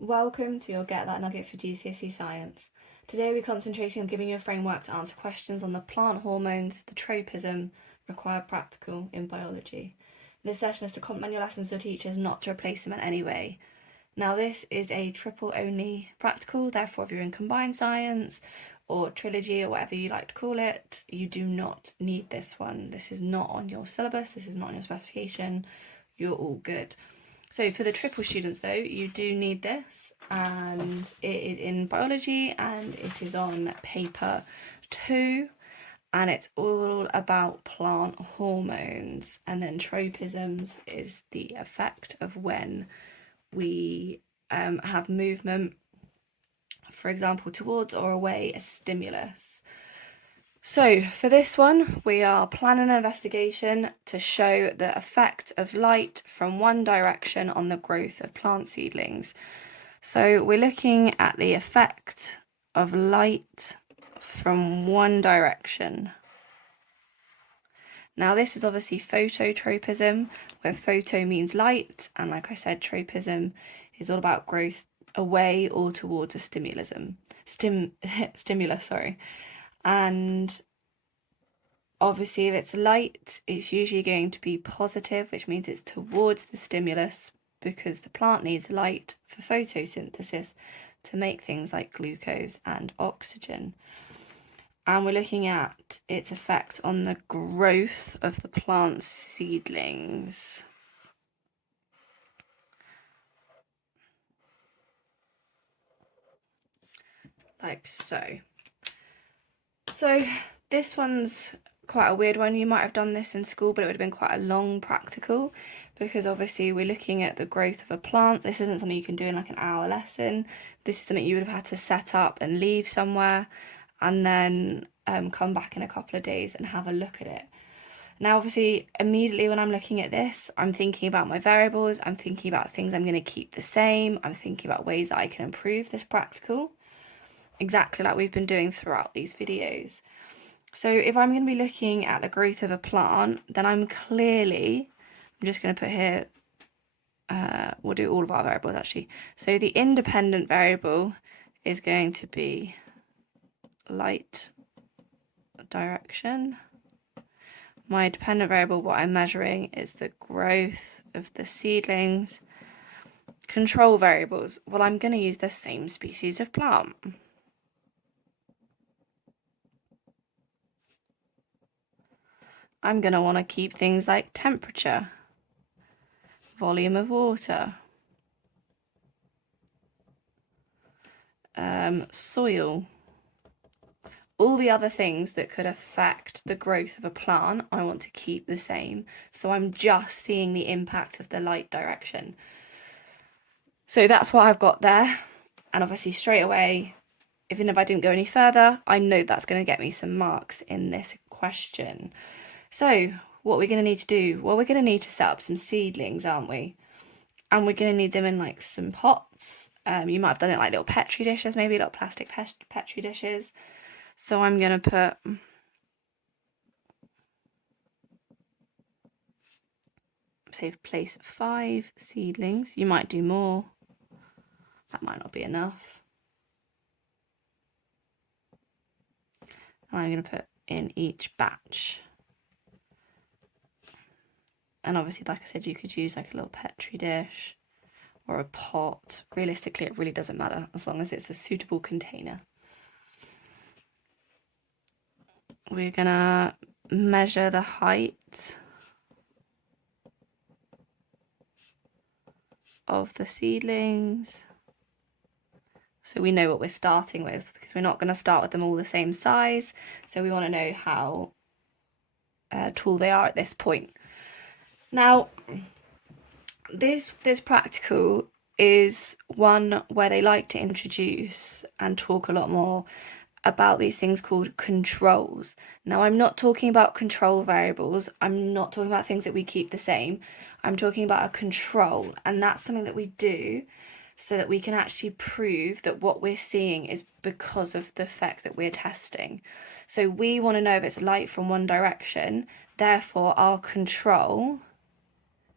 Welcome to your Get That Nugget for GCSE Science. Today we're concentrating on giving you a framework to answer questions on the plant hormones, the tropism, required practical in biology. This session is to complement your lessons to teachers, not to replace them in any way. Now this is a triple only practical, therefore if you're in combined science or trilogy or whatever you like to call it, you do not need this one. This is not on your syllabus, this is not on your specification, you're all good. So for the triple students though, you do need this, and it is in biology and it is on paper 2, and it's all about plant hormones, and then tropisms is the effect of when we have movement, for example, towards or away a stimulus. So for this one, we are planning an investigation to show the effect of light from one direction on the growth of plant seedlings. So we're looking at the effect of light from one direction. Now this is obviously phototropism, where photo means light, and like I said, tropism is all about growth away or towards a stimulus, and obviously if it's light, it's usually going to be positive, which means it's towards the stimulus, because the plant needs light for photosynthesis to make things like glucose and oxygen. And we're looking at its effect on the growth of the plant seedlings. Like so. So this one's quite a weird one. You might have done this in school, but it would have been quite a long practical, because obviously we're looking at the growth of a plant. This isn't something you can do in like an hour lesson. This is something you would have had to set up and leave somewhere, and then come back in a couple of days and have a look at it. Now, obviously, immediately when I'm looking at this, I'm thinking about my variables, I'm thinking about things I'm going to keep the same, I'm thinking about ways that I can improve this practical, exactly like we've been doing throughout these videos. So if I'm going to be looking at the growth of a plant, then I'm just going to put here, we'll do all of our variables actually. So the independent variable is going to be light direction. My dependent variable, what I'm measuring, is the growth of the seedlings. Control variables, well, I'm going to use the same species of plant. I'm going to want to keep things like temperature, volume of water, soil. All the other things that could affect the growth of a plant, I want to keep the same. So I'm just seeing the impact of the light direction. So that's what I've got there. And obviously straight away, even if I didn't go any further, I know that's going to get me some marks in this question. So what we're going to need to do, well, we're going to need to set up some seedlings, aren't we? And we're going to need them in like some pots. You might have done it like little petri dishes, maybe little plastic petri dishes. So I'm going to put place 5 seedlings. You might do more. That might not be enough. And I'm going to put in each batch. And obviously, like I said, you could use like a little petri dish or a pot. Realistically, it really doesn't matter as long as it's a suitable container. We're gonna measure the height of the seedlings, so we know what we're starting with, because we're not going to start with them all the same size, so we want to know how tall they are at this point. Now this practical is one where they like to introduce and talk a lot more about these things called controls. Now, I'm not talking about control variables. I'm not talking about things that we keep the same. I'm talking about a control, and that's something that we do so that we can actually prove that what we're seeing is because of the effect that we're testing. So we want to know if it's light from one direction, therefore our control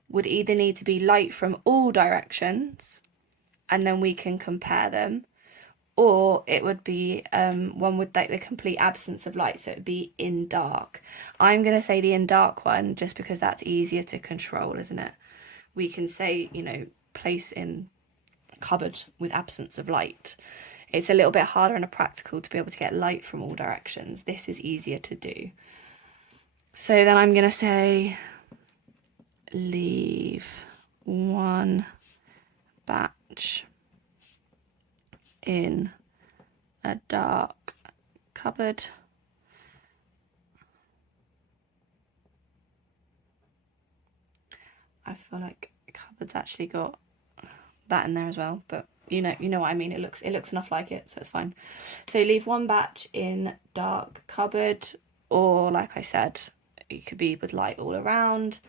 would either need to be light from all directions, and then we can compare them. Or it would be one with like the complete absence of light, so it would be in dark. I'm going to say the in dark one just because that's easier to control, isn't it? We can say, place in cupboard with absence of light. It's a little bit harder in a practical to be able to get light from all directions. This is easier to do. So then I'm going to say leave one batch in a dark cupboard. I feel like cupboard's actually got that in there as well, but you know what I mean. It looks enough like it, so it's fine. So leave one batch in dark cupboard, or like I said, it could be with light all around,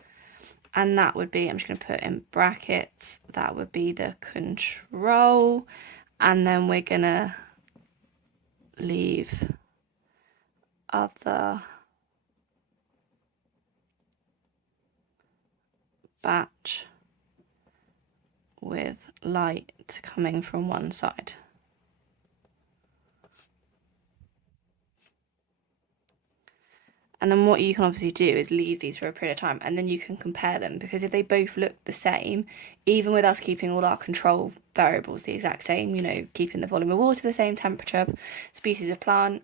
and that would be, I'm just going to put in brackets, that would be the control, and then we're going to leave other batch with light coming from one side. And then what you can obviously do is leave these for a period of time, and then you can compare them, because if they both look the same, even with us keeping all our control variables the exact same, keeping the volume of water the same, temperature, species of plant,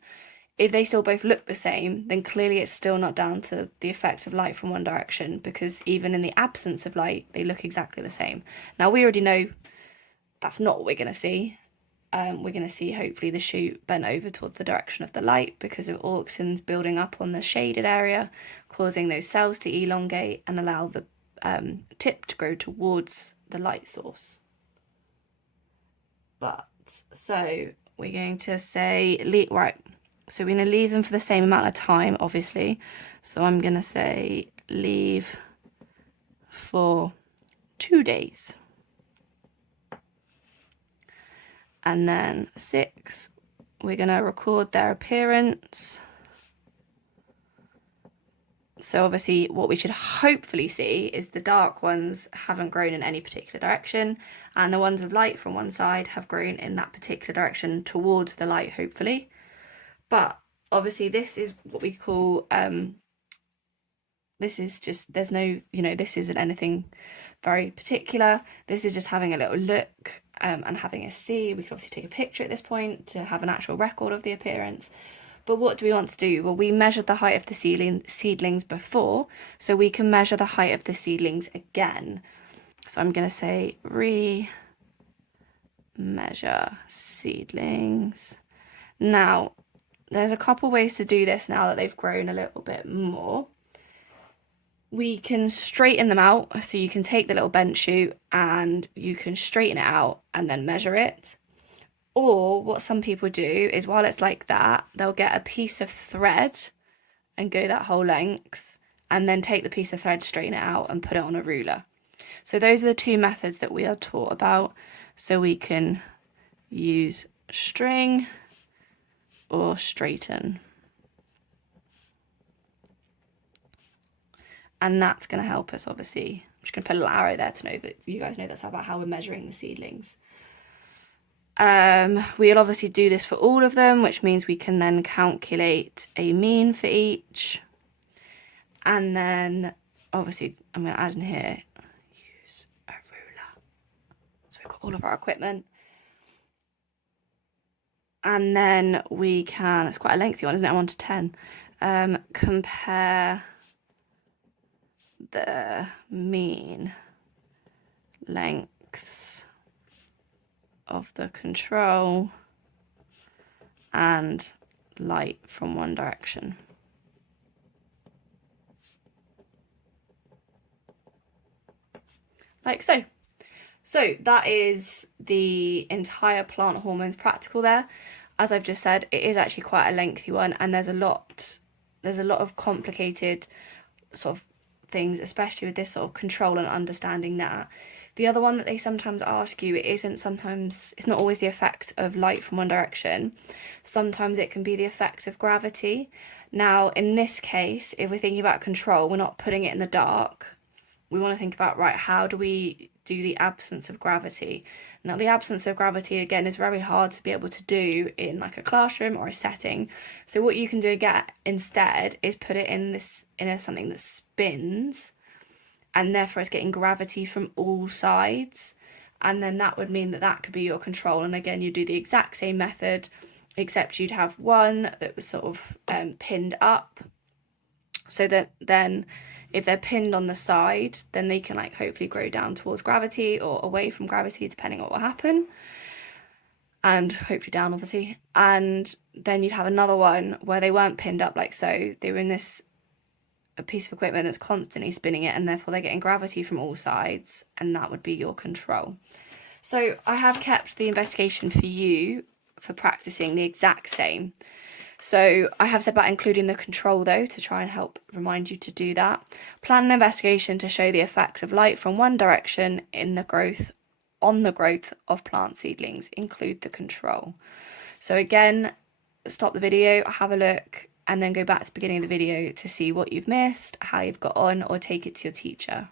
if they still both look the same, then clearly it's still not down to the effect of light from one direction, because even in the absence of light, they look exactly the same. Now, we already know that's not what we're going to see. We're going to see hopefully the shoot bent over towards the direction of the light because of auxins building up on the shaded area, causing those cells to elongate and allow the tip to grow towards the light source. So we're going to say, right, so we're going to leave them for the same amount of time, obviously. So I'm going to say leave for 2 days. And then 6, we're going to record their appearance. So obviously what we should hopefully see is the dark ones haven't grown in any particular direction, and the ones with light from one side have grown in that particular direction towards the light, hopefully. But obviously this is what we call, this is just, there's no, this isn't anything very particular. This is just having a little look and having a see. We could obviously take a picture at this point to have an actual record of the appearance. But what do we want to do? Well, we measured the height of the seedlings before, so we can measure the height of the seedlings again. So I'm going to say re-measure seedlings. Now, there's a couple ways to do this now that they've grown a little bit more. We can straighten them out, so you can take the little bench shoot and you can straighten it out and then measure it. Or what some people do is, while it's like that, they'll get a piece of thread and go that whole length, and then take the piece of thread, straighten it out and put it on a ruler. So those are the two methods that we are taught about. So we can use string or straighten. And that's going to help us, obviously. I'm just going to put a little arrow there to know that you guys know that's about how we're measuring the seedlings. We'll obviously do this for all of them, which means we can then calculate a mean for each. And then, obviously, I'm going to add in here, use a ruler. So we've got all of our equipment. And then we can, it's quite a lengthy one, isn't it? 1 to 10. Compare the mean lengths of the control and light from one direction. Like so. So that is the entire plant hormones practical there. As I've just said, it is actually quite a lengthy one, and there's a lot of complicated sort of things, especially with this sort of control and understanding that. The other one that they sometimes ask you, it's not always the effect of light from one direction. Sometimes it can be the effect of gravity. Now, in this case, if we're thinking about control, we're not putting it in the dark. We want to think about, right, how do we do the absence of gravity. Now, the absence of gravity, again, is very hard to be able to do in like a classroom or a setting. So what you can do again instead is put it in something that spins, and therefore it's getting gravity from all sides. And then that would mean that that could be your control. And again, you do the exact same method, except you'd have one that was sort of pinned up, so that then if they're pinned on the side, then they can like hopefully grow down towards gravity or away from gravity, depending on what will happen, and hopefully down, obviously. And then you'd have another one where they weren't pinned up like so, they were in a piece of equipment that's constantly spinning it, and therefore they're getting gravity from all sides, and that would be your control. So I have kept the investigation for you for practicing the exact same. So I have said about including the control though, to try and help remind you to do that. Plan an investigation to show the effect of light from one direction on the growth of plant seedlings. Include the control. So again, stop the video, have a look, and then go back to the beginning of the video to see what you've missed, how you've got on, or take it to your teacher.